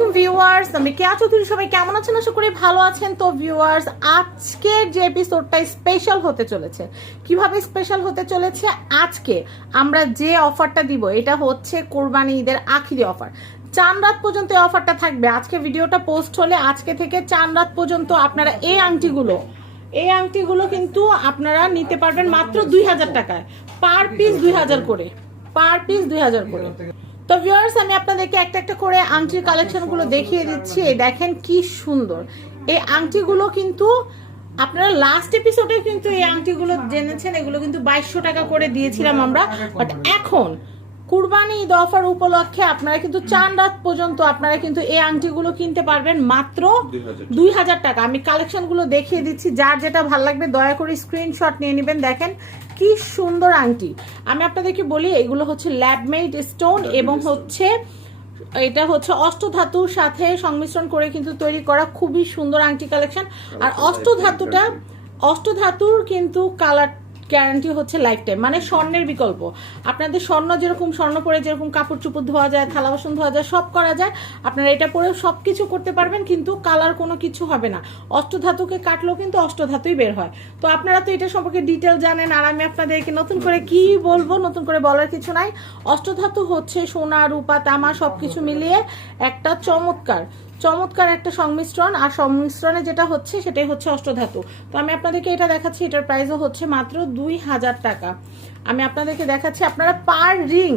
আলাইকুম ভিউয়ার্স আমি কেয়া চৌধুরী সবাই কেমন আছেন? আশা করি ভালো আছেন। তো ভিউয়ার্স আজকের যে এপিসোডটা স্পেশাল হতে চলেছে। কীভাবে স্পেশাল হতে চলেছে? আজকে আমরা যে অফারটা দিব, এটা হচ্ছে কোরবানি ঈদের আখিরি অফার চান রাত পর্যন্ত এই অফারটা থাকবে। আজকে ভিডিওটা পোস্ট হলে আজকে থেকে চান রাত পর্যন্ত আপনারা এই আংটিগুলো এই আংটিগুলো কিন্তু আপনারা নিতে পারবেন মাত্র দুই হাজার টাকায়। পার পিস দুই হাজার করে। পার পিস দুই হাজার করে। তো ভিউয়ার্স আমি আপনাদেরকে একটা একটা করে আংটির কালেকশনগুলো দেখিয়ে দিচ্ছি। দেখেন কি সুন্দর। এই আংটিগুলো কিন্তু আপনারা লাস্ট এপিসোডে কিন্তু এই আংটিগুলো জেনেছেন এগুলো কিন্তু বাইশশো টাকা করে দিয়েছিলাম আমরা। বাট এখন কুরবানি ঈদ অফার উপলক্ষে আপনারা কিন্তু চান রাত পর্যন্ত আপনারা কিন্তু এই আংটিগুলো কিনতে পারবেন মাত্র দুই হাজার। টাকা। আমি কালেকশনগুলো দেখিয়ে দিচ্ছি। যার যেটা ভালো লাগবে দয়া করে স্ক্রিনশট নিয়ে নেবেন। দেখেন কি সুন্দর আংটি। আমি আপনাদেরকে বলি এগুলো হচ্ছে ল্যাবমেড স্টোন এবং হচ্ছে এটা হচ্ছে অষ্টধাতুর সাথে সংমিশ্রণ করে কিন্তু তৈরি করা খুবই সুন্দর আংটি কালেকশন আর অষ্টধাতুটা অষ্টধাতুর কিন্তু কালার গ্যারান্টি হচ্ছে লাইফ টাইম মানে স্বর্ণের বিকল্প। আপনাদের স্বর্ণ যেরকম, স্বর্ণ পরে যেরকম কাপড় চুপড় ধোয়া যায়, থালা বাসন ধোয়া যায়, সব করা যায়, আপনারা এটা পরেও সব কিছু করতে পারবেন, কিন্তু কালার কোনো কিছু হবে না। অষ্টধাতুকে কাটলেও কিন্তু অষ্টধাতুই বের হয়। তো আপনারা তো এটা সম্পর্কে ডিটেল জানেন, আর আমি আপনাদেরকে নতুন করে কি বলব, নতুন করে বলার কিছু নাই। অষ্টধাতু হচ্ছে সোনা, রূপা, তামা, সবকিছু মিলিয়ে একটা চমৎকার। চমৎকার একটা সংমিশ্রণ, আর সংমিশ্রণে যেটা হচ্ছে সেটাই হচ্ছে অষ্টধাতু। তো আমি আপনাদেরকে এটা দেখাচ্ছি, এটার প্রাইসও হচ্ছে মাত্র দুই হাজার টাকা। আমি আপনাদেরকে দেখাচ্ছি, আপনারা পার রিং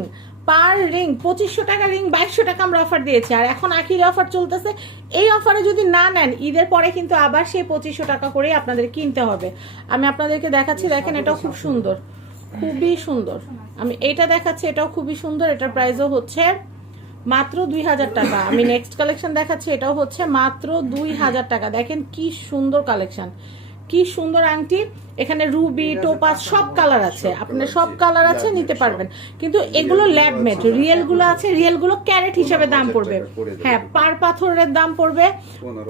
পার রিং পঁচিশশো টাকা রিং বাইশশো টাকা আমরা অফার দিয়েছি। আর এখন আখির অফার চলতেছে, এই অফারে যদি না নেন, ঈদের পরে কিন্তু আবার সেই পঁচিশশো টাকা করেই আপনাদের কিনতে হবে। আমি আপনাদেরকে দেখাচ্ছি, দেখেন এটাও খুব সুন্দর, খুবই সুন্দর। আমি এটা দেখাচ্ছি, এটাও খুবই সুন্দর, এটার প্রাইসও হচ্ছে মাত্র দুই হাজার টাকা। আমি নেক্সট কালেকশন দেখাচ্ছি, এটাও হচ্ছে মাত্র দুই হাজার টাকা। দেখেন কি সুন্দর কালেকশন কি সুন্দর আংটি। এখানে রুবি টোপাস সব কালার আছে। আপনার সব কালার আছে নিতে পারবেন। কিন্তু এগুলো ল্যাব মেড রিয়েলগুলো আছে রিয়েলগুলো ক্যারেট হিসাবে দাম পড়বে। হ্যাঁ পার পাথরের দাম পড়বে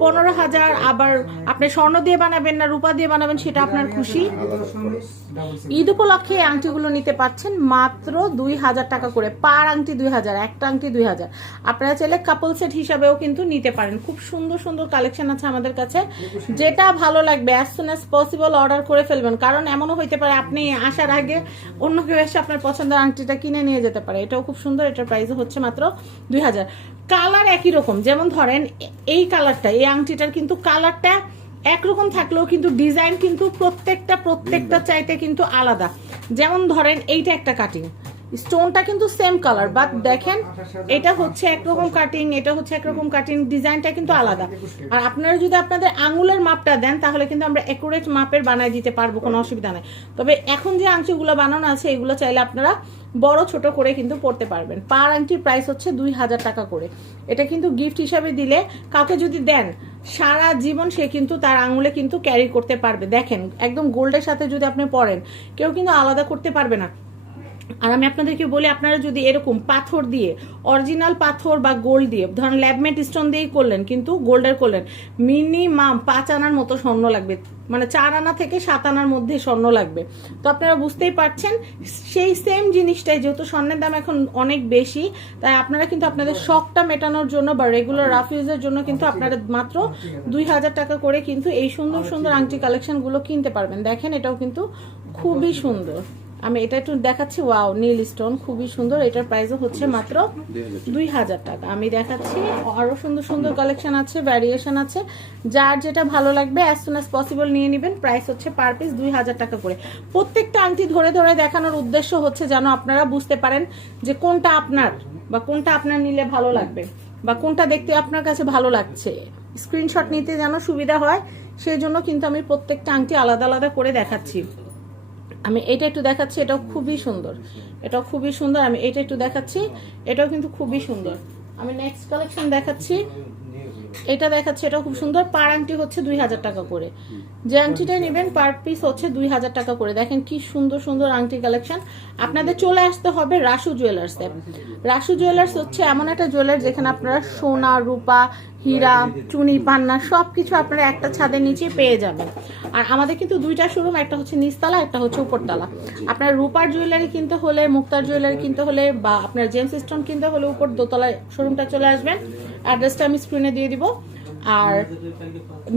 পনেরো হাজার আবার আপনি স্বর্ণ দিয়ে বানাবেন না রূপা দিয়ে বানাবেন সেটা আপনার খুশি। ঈদ উপলক্ষে এই আংটিগুলো নিতে পাচ্ছেন মাত্র দুই হাজার টাকা করে। পার আংটি দুই হাজার একটা আংটি দুই হাজার। আপনারা চাইলে কাপল সেট হিসাবেও কিন্তু নিতে পারেন। খুব সুন্দর সুন্দর কালেকশন আছে আমাদের কাছে। যেটা ভালো লাগবে as soon as possible order করে ফেলবেন। কারণ এমনও হইতে পারে আপনি আসার আগে অন্য কেউ এসে আপনার পছন্দের আংটিটা কিনে নিয়ে যেতে পারে। এটাও খুব সুন্দর এটার প্রাইস হচ্ছে মাত্র দুই হাজার। কালার একই রকম। যেমন ধরেন এই কালারটা এই আংটিটার কিন্তু কালারটা একরকম থাকলেও কিন্তু ডিজাইন কিন্তু প্রত্যেকটা প্রত্যেকটা চাইতে কিন্তু আলাদা। যেমন ধরেন এইটা একটা কাটিং স্টোনটা কিন্তু সেম কালার বাট দেখেন, এটা হচ্ছে একরকম কাটিং এটা হচ্ছে একরকম কাটিং ডিজাইনটা কিন্তু আলাদা। আর আপনারা যদি আপনাদের আঙুলের মাপটা দেন, তাহলে কিন্তু আমরা একুরেট মাপের বানায় দিতে পারব, কোনো অসুবিধা নাই। তবে এখন যে আংটিগুলো বানানো আছে, এগুলো চাইলে আপনারা বড়, ছোট করে কিন্তু পড়তে পারবেন। পার আংটির প্রাইস হচ্ছে দুই হাজার টাকা করে। এটা কিন্তু গিফট হিসাবে দিলে কাউকে যদি দেন, সারা জীবন সে কিন্তু তার আঙুলে কিন্তু ক্যারি করতে পারবে। দেখেন, একদম গোল্ডের সাথে যদি আপনি পড়েন, কেউ কিন্তু আলাদা করতে পারবে না। আর আমি আপনাদেরকে বলি, আপনারা যদি এরকম পাথর দিয়ে অরিজিনাল পাথর বা গোল্ড দিয়ে, ধরেন ল্যাবমেট স্টোন দিয়েই করলেন, কিন্তু গোল্ডের করলেন মিনিমাম পাঁচ আনার মতো স্বর্ণ লাগবে। মানে চার আনা থেকে সাত আনার মধ্যে স্বর্ণ লাগবে। তো আপনারা বুঝতেই পারছেন, সেই সেম জিনিসটাই, যেহেতু স্বর্ণের দাম এখন অনেক বেশি, তাই আপনারা কিন্তু আপনাদের শখটা মেটানোর জন্য বা রেগুলার রাফ ইউজের জন্য কিন্তু আপনারা মাত্র দুই হাজার টাকা করে কিন্তু এই সুন্দর সুন্দর আংটি কালেকশনগুলো কিনতে পারবেন। দেখেন এটাও কিন্তু খুবই সুন্দর। আমি এটা একটু দেখাচ্ছি, ওয়াও, নীল স্টোন খুবই সুন্দর। এটার প্রাইসও হচ্ছে মাত্র দুই হাজার টাকা। আমি দেখাচ্ছি, আরও সুন্দর সুন্দর কালেকশন আছে ভ্যারিয়েশন আছে। যার যেটা ভালো লাগবে অ্যাজ সুন অ্যাজ পসিবল নিয়ে নেবেন। প্রাইস হচ্ছে পার পিস দুই হাজার টাকা করে। প্রত্যেকটা আংটি ধরে ধরে দেখানোর উদ্দেশ্য হচ্ছে যেন আপনারা বুঝতে পারেন যে কোনটা আপনার বা কোনটা আপনার নিলে ভালো লাগবে বা কোনটা দেখতে আপনার কাছে ভালো লাগছে। স্ক্রিনশট নিতে যেন সুবিধা হয়, সেই জন্য কিন্তু আমি প্রত্যেকটা আংটি আলাদা আলাদা করে দেখাচ্ছি। আমি এটা একটু দেখাচ্ছি, এটাও খুবই সুন্দর। এটাও খুবই সুন্দর, আমি এটা একটু দেখাচ্ছি, এটাও কিন্তু খুবই সুন্দর। আমি নেক্সট কালেকশন দেখাচ্ছি, এটা দেখাচ্ছি, এটাও খুব সুন্দর। পার আংটি হচ্ছে দুই হাজার টাকা করে। যে আংটিটা নেবেন, পার পিস হচ্ছে দুই হাজার টাকা করে। দেখেন কি সুন্দর সুন্দর আংটি কালেকশন আপনাদের চলে আসতে হবে রাসু জুয়েলার্সে রাসু জুয়েলার্স হচ্ছে এমন একটা জুয়েলার্স যেখানে আপনারা সোনা, রূপা হীরা, চুনি, পান্না সব কিছু আপনারা একটা ছাদের নিচে পেয়ে যাবেন। আর আমাদের কিন্তু দুইটা শোরুম একটা হচ্ছে নিচতলা, একটা হচ্ছে উপরতলা। আপনার রূপার জুয়েলারি কিনতে হলে, মুক্তার জুয়েলারি কিনতে হলে, বা আপনার জেমস স্টোন কিনতে হলে উপর দোতলায় শোরুমটা চলে আসবেন। অ্যাড্রেসটা আমি স্ক্রিনে দিয়ে দিব। আর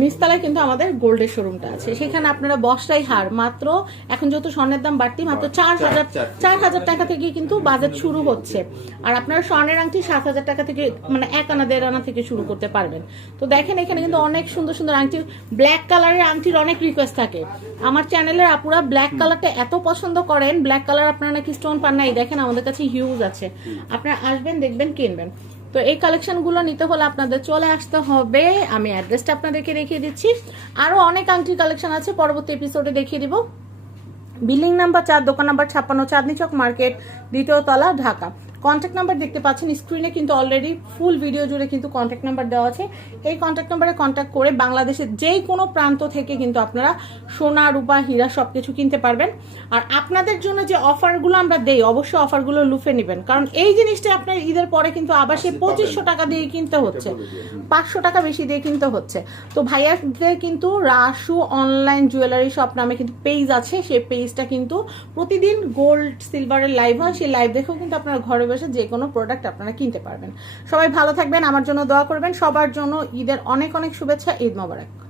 নিচতলায় কিন্তু আমাদের গোল্ডের শোরুমটা আছে। সেখানে আপনারা বসরাই হার মাত্র এখন যেহেতু স্বর্ণের দাম বাড়তি মাত্র চার হাজার চার হাজার টাকা থেকে কিন্তু বাজেট শুরু হচ্ছে। আর আপনারা স্বর্ণের আংটি সাত হাজার টাকা থেকে মানে এক আনা দেড় আনা থেকে শুরু করতে পারবেন। তো দেখেন এখানে কিন্তু অনেক সুন্দর সুন্দর আংটি ব্ল্যাক কালারের আংটির অনেক রিকোয়েস্ট থাকে। আমার চ্যানেলের আপুরা ব্ল্যাক কালারটা এত পছন্দ করেন ব্ল্যাক কালার আপনারা নাকি স্টোন পান নাই দেখেন আমাদের কাছে হিউজ আছে। আপনারা আসবেন দেখবেন কিনবেন। তো এই কালেকশনগুলো নিতে হলে আপনাদের চলে আসতে হবে। আমি অ্যাড্রেসটা আপনাদেরকে দেখিয়ে দিচ্ছি। আরও অনেক আংটির কালেকশন আছে, পরবর্তী এপিসোডে দেখিয়ে দিব। বিল্ডিং নাম্বার চার, দোকান নাম্বার ছাপ্পান্ন, চাঁদনি চক মার্কেট দ্বিতীয় তলা, ঢাকা। কন্ট্যাক্ট নাম্বার দেখতে পাচ্ছেন স্ক্রিনে কিন্তু অলরেডি ফুল ভিডিও জুড়ে কিন্তু কন্ট্যাক্ট নাম্বার দেওয়া আছে। এই কন্ট্যাক্ট নাম্বারে কন্ট্যাক্ট করে বাংলাদেশের যে কোনো প্রান্ত থেকে কিন্তু আপনারা সোনা রূপা হীরা সব কিছু কিনতে পারবেন। আর আপনাদের জন্য যে অফারগুলো আমরা দেই অবশ্যই অফারগুলো লুফে নেবেন। কারণ এই জিনিসটা আপনার ঈদের পরে কিন্তু আবার সে পঁচিশশো টাকা দিয়ে কিনতে হচ্ছে। পাঁচশো টাকা বেশি দিয়ে কিনতে হচ্ছে। তো ভাইয়াদের কিন্তু রাসু অনলাইন জুয়েলারি শপ নামে কিন্তু পেজ আছে। সেই পেজটা কিন্তু প্রতিদিন গোল্ড সিলভারের লাইভ হয়। সেই লাইভ দেখেও কিন্তু আপনারা ঘরে বসে যে কোনো প্রোডাক্ট আপনারা কিনতে পারবেন। সবাই ভালো থাকবেন, আমার জন্য দোয়া করবেন। সবার জন্য ঈদের অনেক অনেক শুভেচ্ছা, ঈদ মোবারক।